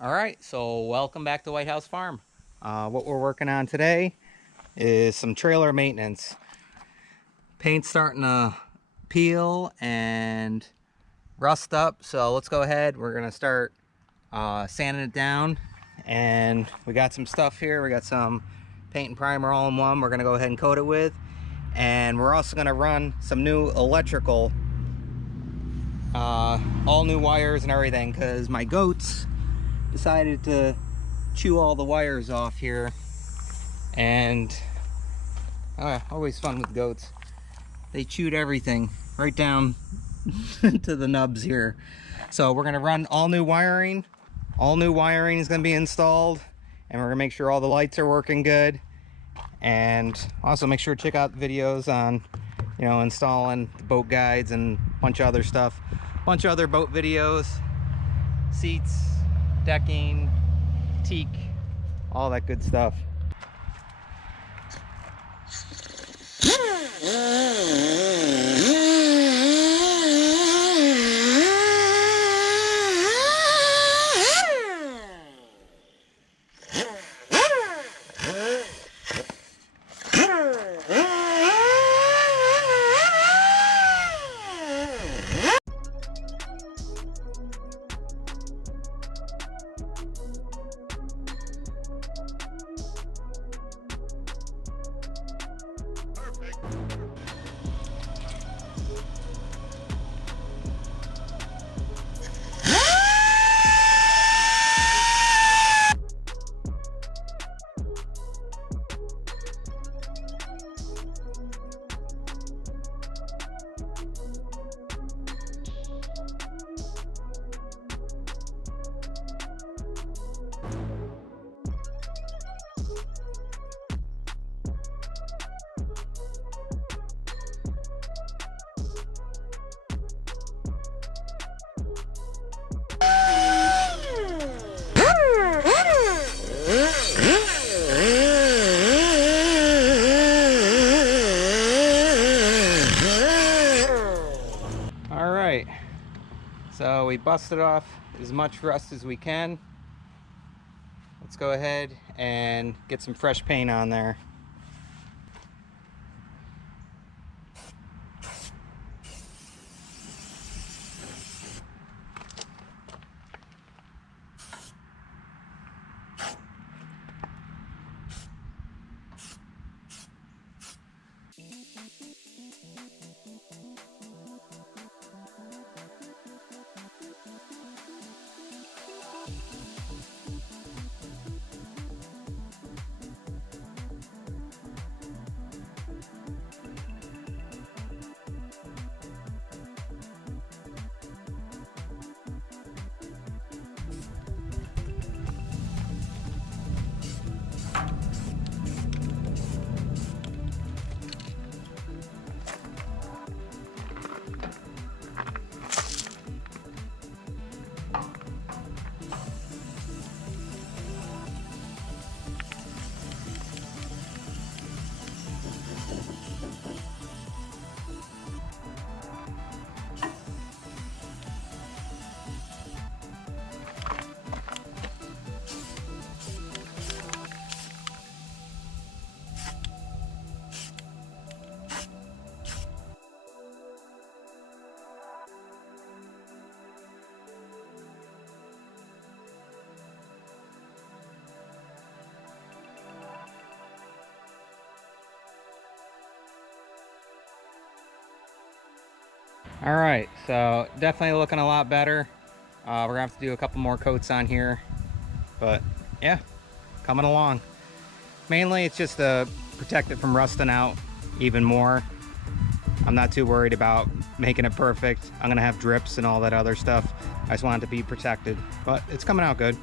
All right, so welcome back to White House Farm. What we're working on today is some trailer maintenance. Paint's starting to peel and rust up, so let's go ahead. We're gonna start sanding it down, and we got some stuff here. We got some paint and primer all in one. We're gonna go ahead and coat it with, and we're also gonna run some new electrical, all new wires and everything, because my goats decided to chew all the wires off here. And always fun with goats, they chewed everything right down to the nubs here. So we're gonna run all new wiring. All new wiring is gonna be installed, and we're gonna make sure all the lights are working good. And also make sure to check out the videos on, installing the boat guides and a bunch of other stuff, bunch of other boat videos, seats, decking, teak, all that good stuff. So we busted off as much rust as we can. Let's go ahead and get some fresh paint on there. All right, so definitely looking a lot better. We're gonna have to do a couple more coats on here, but yeah, coming along. Mainly it's just to protect it from rusting out even more. I'm not too worried about making it perfect. I'm gonna have drips and all that other stuff. I just want it to be protected, but it's coming out good.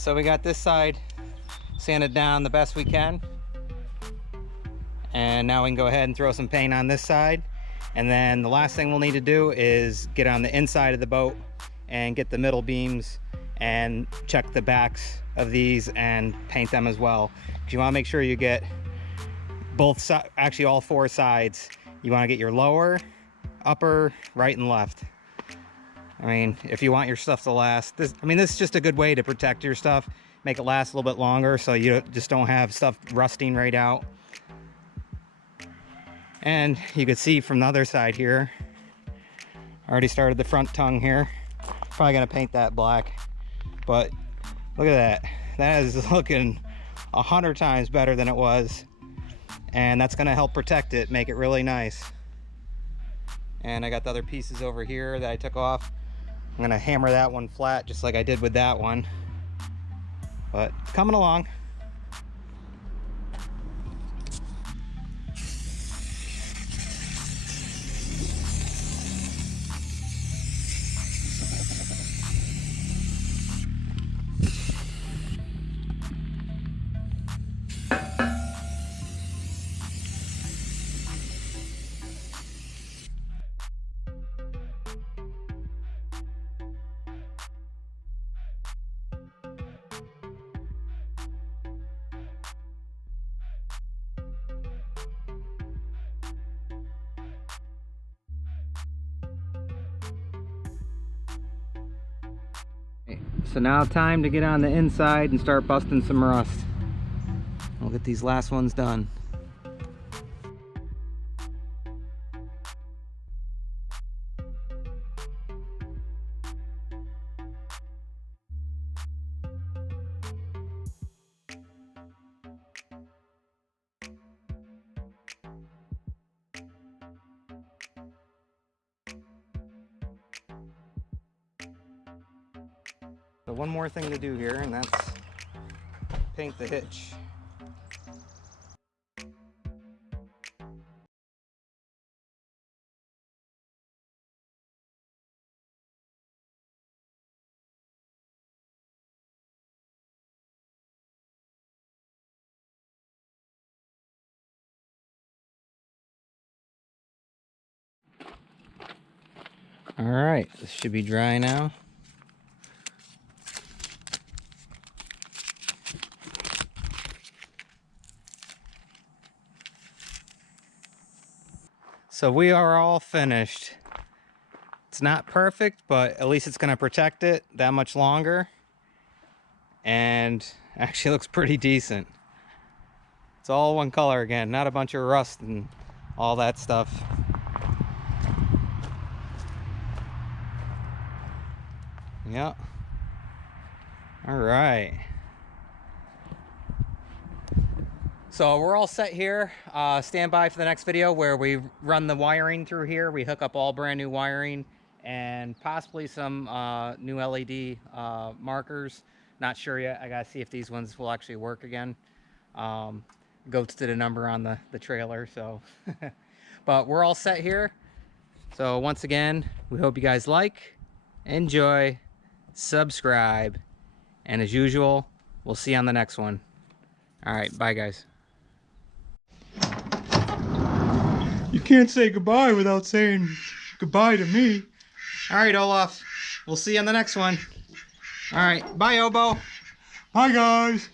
So we got this side sanded down the best we can. And now we can go ahead and throw some paint on this side. And then the last thing we'll need to do is get on the inside of the boat and get the middle beams and check the backs of these and paint them as well. You want to make sure you get both sides, actually all four sides. You want to get your lower, upper, right, and left. I mean, if you want your stuff to last, this is just a good way to protect your stuff, make it last a little bit longer so you just don't have stuff rusting right out. And you can see from the other side here, I already started the front tongue here. Probably gonna paint that black, but look at that. That is looking 100 times better than it was. And that's gonna help protect it, make it really nice. And I got the other pieces over here that I took off. I'm gonna hammer that one flat just like I did with that one. But it's coming along. So now time to get on the inside and start busting some rust. We'll get these last ones done. So one more thing to do here, and that's paint the hitch. All right, this should be dry now. So we are all finished. It's not perfect, but at least it's gonna protect it that much longer. And actually looks pretty decent. It's all one color again, not a bunch of rust and all that stuff. Yep. All right. So we're all set here. Stand by for the next video where we run the wiring through here. We hook up all brand new wiring and possibly some new LED markers. Not sure yet. I gotta see if these ones will actually work again. Goats did a number on the trailer, so. But we're all set here. So once again, we hope you guys like, enjoy, subscribe, and as usual, we'll see you on the next one. All right, bye guys. You can't say goodbye without saying goodbye to me. All right, Olaf. We'll see you on the next one. All right. Bye, Obo. Bye, guys.